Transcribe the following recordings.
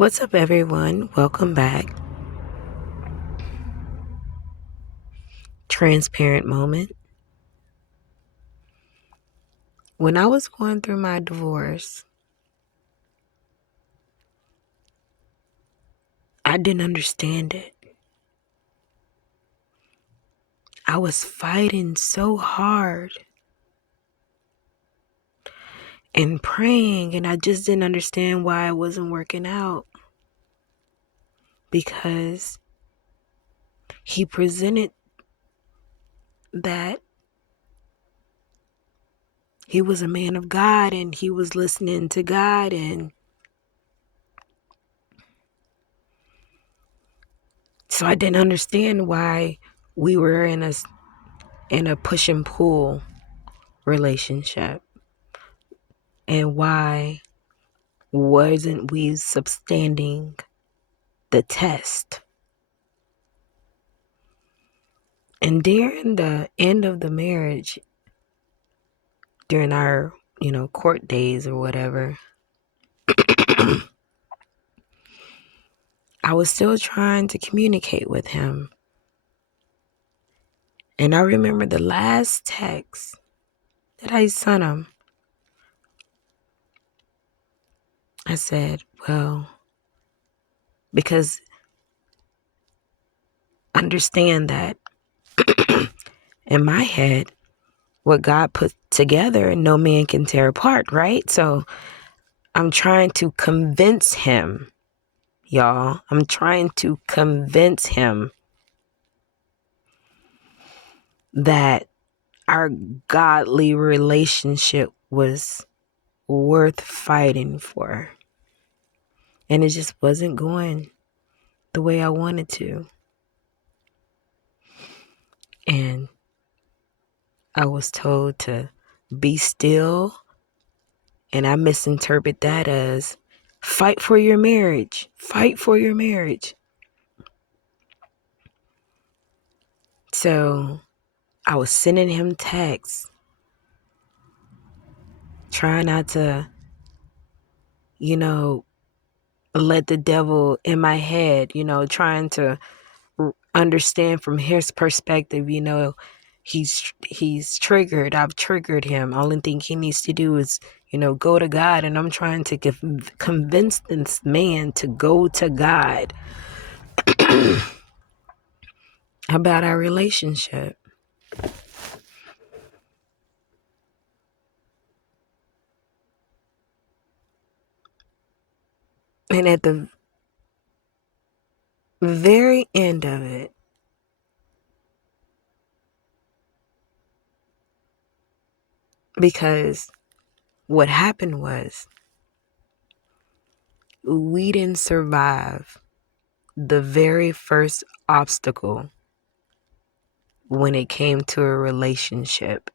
What's up, everyone? Welcome back. Transparent moment. When I was going through my divorce, I didn't understand it. I was fighting so hard and praying, and I just didn't understand why it wasn't working out. Because he presented that he was a man of God and he was listening to God, and so I didn't understand why we were in a push and pull relationship, and why wasn't we substanding the test. And during the end of the marriage, during our court days or whatever, I was still trying to communicate with him. And I remember the last text that I sent him. I said, well, because understand that in my head, what God put together, no man can tear apart, right? So I'm trying to convince him, y'all. I'm trying to convince him that our godly relationship was worth fighting for. And it just wasn't going the way I wanted to. And I was told to be still. And I misinterpret that as fight for your marriage. Fight for your marriage. So I was sending him texts, trying not to, let the devil in my head, trying to understand from his perspective, he's triggered. I've triggered him. Only thing he needs to do is, go to God. And I'm trying to convince this man to go to God about our relationship. And at the very end of it, because what happened was we didn't survive the very first obstacle when it came to a relationship,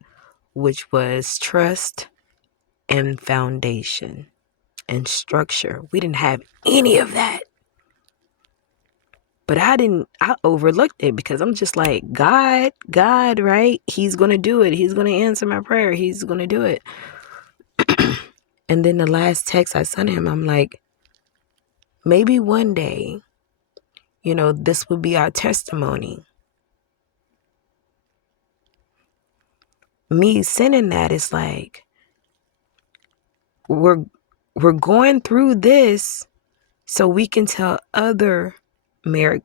which was trust and foundation and structure. We didn't have any of that. But I overlooked it because I'm just like, God, right? He's going to do it. He's going to answer my prayer. He's going to do it. And then the last text I sent him, I'm like, maybe one day, this would be our testimony. Me sending that is like, we're going through this so we can tell other married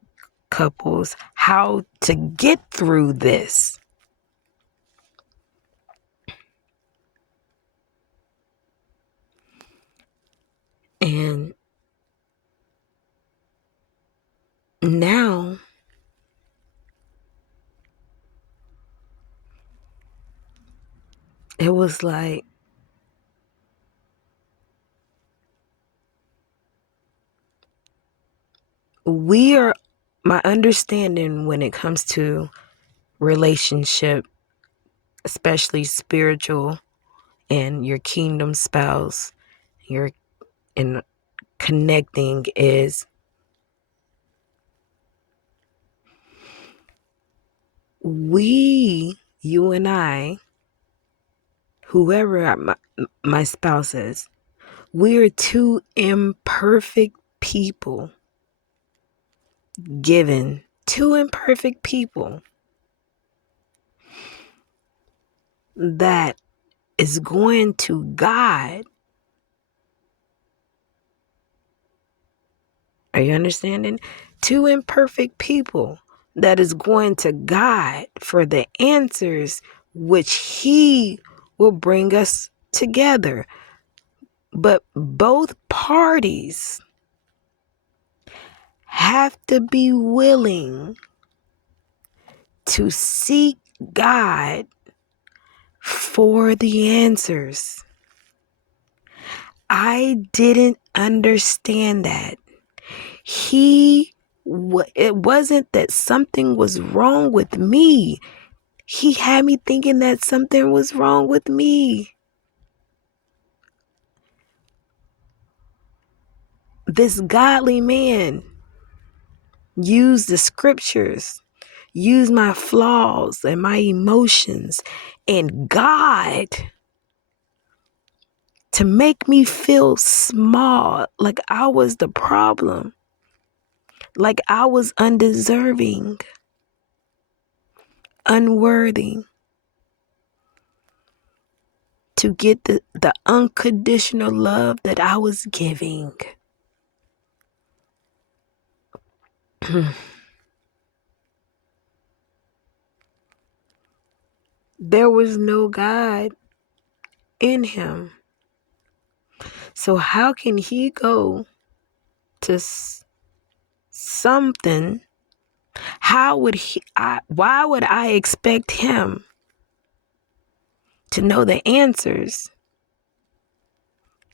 couples how to get through this. And now it was like, my understanding when it comes to relationship, especially spiritual and your kingdom spouse, your and connecting, is you and I, whoever my spouse is, we're two imperfect people given, two imperfect people that is going to God. Are you understanding? Two imperfect people that is going to God for the answers, which He will bring us together. But both parties have to be willing to seek God for the answers. I didn't understand that. It wasn't that something was wrong with me. He had me thinking that something was wrong with me. This godly man used the scriptures, used my flaws and my emotions and God to make me feel small, like I was the problem, like I was undeserving, unworthy to get the unconditional love that I was giving. There was no God in him. So how can he go to something? Why would I expect him to know the answers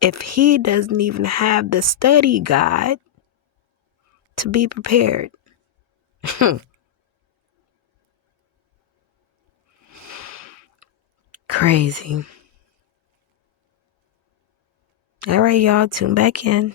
if he doesn't even have the study guide to be prepared? Crazy. All right, y'all, tune back in.